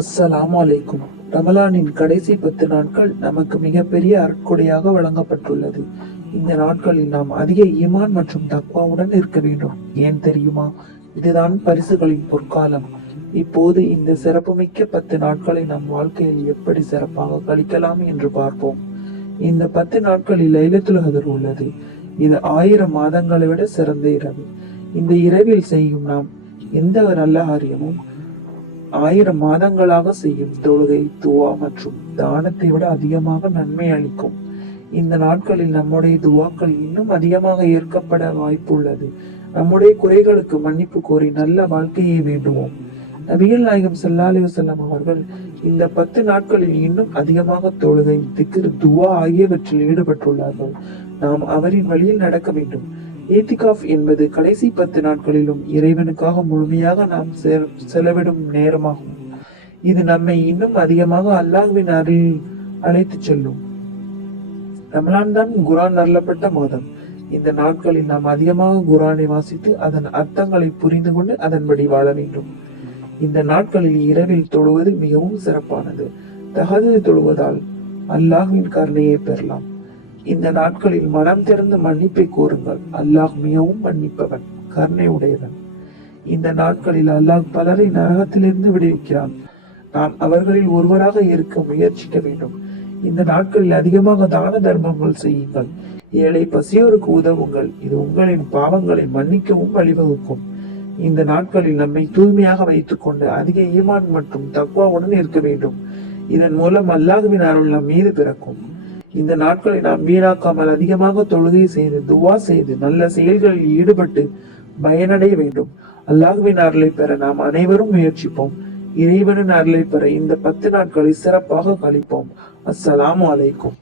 அஸ்ஸலாமு அலைக்கும். ரமலானின் கடைசி 10 நாட்கள் நமக்கு மிகப்பெரிய அருட்கொடையாக வழங்கப்பட்டுள்ளது. இந்த நாட்களில் நாம் அதிக ஈமான் மற்றும் தக்வாவுடன் இருக்க வேண்டும். ஏன் தெரியுமா? இதுதான் பரிசுகளின் பொற்காலம். இப்போது இந்த சிறப்புமிக்க 10 நாட்களை நம் வாழ்க்கையில் எப்படி சிறப்பாக கழிக்கலாம் என்று பார்ப்போம். இந்த 10 நாட்களில் லைலத்துல் கத்ர் உள்ளது. இது 1000 மாதங்களை விட சிறந்த இரவு. இந்த இரவில் செய்யும் நாம் எந்த ஒரு நல்ல காரியமும் 1000 மாதங்களாக செய்யும் தொழுகை, துவா மற்றும் தானத்தை விட அதிகமாக நன்மை அளிக்கும். இந்த நாட்களில் நம்முடைய துவாக்கள் இன்னும் அதிகமாக ஏற்கப்பட வாய்ப்புள்ளது. நம்முடைய குறைகளுக்கு மன்னிப்பு கோரி நல்ல வாழ்க்கையை வேண்டுவோம். நபிகள் நாயகம் ஸல்லல்லாஹு அலைஹி வஸல்லம் அவர்கள் இந்த 10 நாட்களில் இன்னும் அதிகமாக தொழுகை, திக்ர், துவா ஆகியவற்றில் ஈடுபட்டுள்ளார்கள். நாம் அவரின் வழியில் நடக்க வேண்டும். ஏத்திகாஃப் என்பது கடைசி 10 நாட்களிலும் இறைவனுக்காக முழுமையாக நாம் செலவிடும் நேரமாகும். இது நம்மை இன்னும் அதிகமாக அல்லாஹ்வின் அருகில் அழைத்து செல்லும். ரமலான் தான் குர்ஆன் அருளப்பட்ட மாதம். இந்த நாட்களில் நாம் அதிகமாக குர்ஆனை வாசித்து அதன் அர்த்தங்களை புரிந்து கொண்டு அதன்படி வாழ வேண்டும். இந்த நாட்களில் இரவில் தொழுவது மிகவும் சிறப்பானது. தஹஜ்ஜுத் தொழுவதால் அல்லாஹ்வின் கருணையை பெறலாம். இந்த நாட்களில் மனம் திறந்து மன்னிப்பை கோருங்கள். அல்லாஹ் மிகவும் மன்னிப்பவன், கருணை உடையவன். இந்த நாட்களில் அல்லாஹ் பலரை நரகத்திலிருந்து விடுவிக்கிறான். நாம் அவர்களில் ஒருவராக இருக்க முயற்சிக்க வேண்டும். இந்த நாட்களில் அதிகமாக தான தர்மங்கள் செய்யுங்கள். ஏழை பசியோருக்கு உதவுங்கள். இது உங்களின் பாவங்களை மன்னிக்கவும் வழிவகுக்கும். இந்த நாட்களில் நம்மை தூய்மையாக வைத்துக் கொண்டு அதிக ஈமான் மற்றும் தக்வாவுடன் இருக்க வேண்டும். இதன் மூலம் அல்லாஹ்வின் அருள் நம் மீது பிறக்கும். இந்த நாட்களை நாம் வீணாக்காமல் அதிகமாக தொழுகை செய்து, துவா செய்து, நல்ல செயல்களில் ஈடுபட்டு பயனடைய வேண்டும். அல்லாஹ்வின் அருளை பெற நாம் அனைவரும் முயற்சிப்போம். இறைவனின் அருளை பெற இந்த 10 நாட்களை சிறப்பாக கழிப்போம். அஸ்ஸலாமு அலைக்கும்.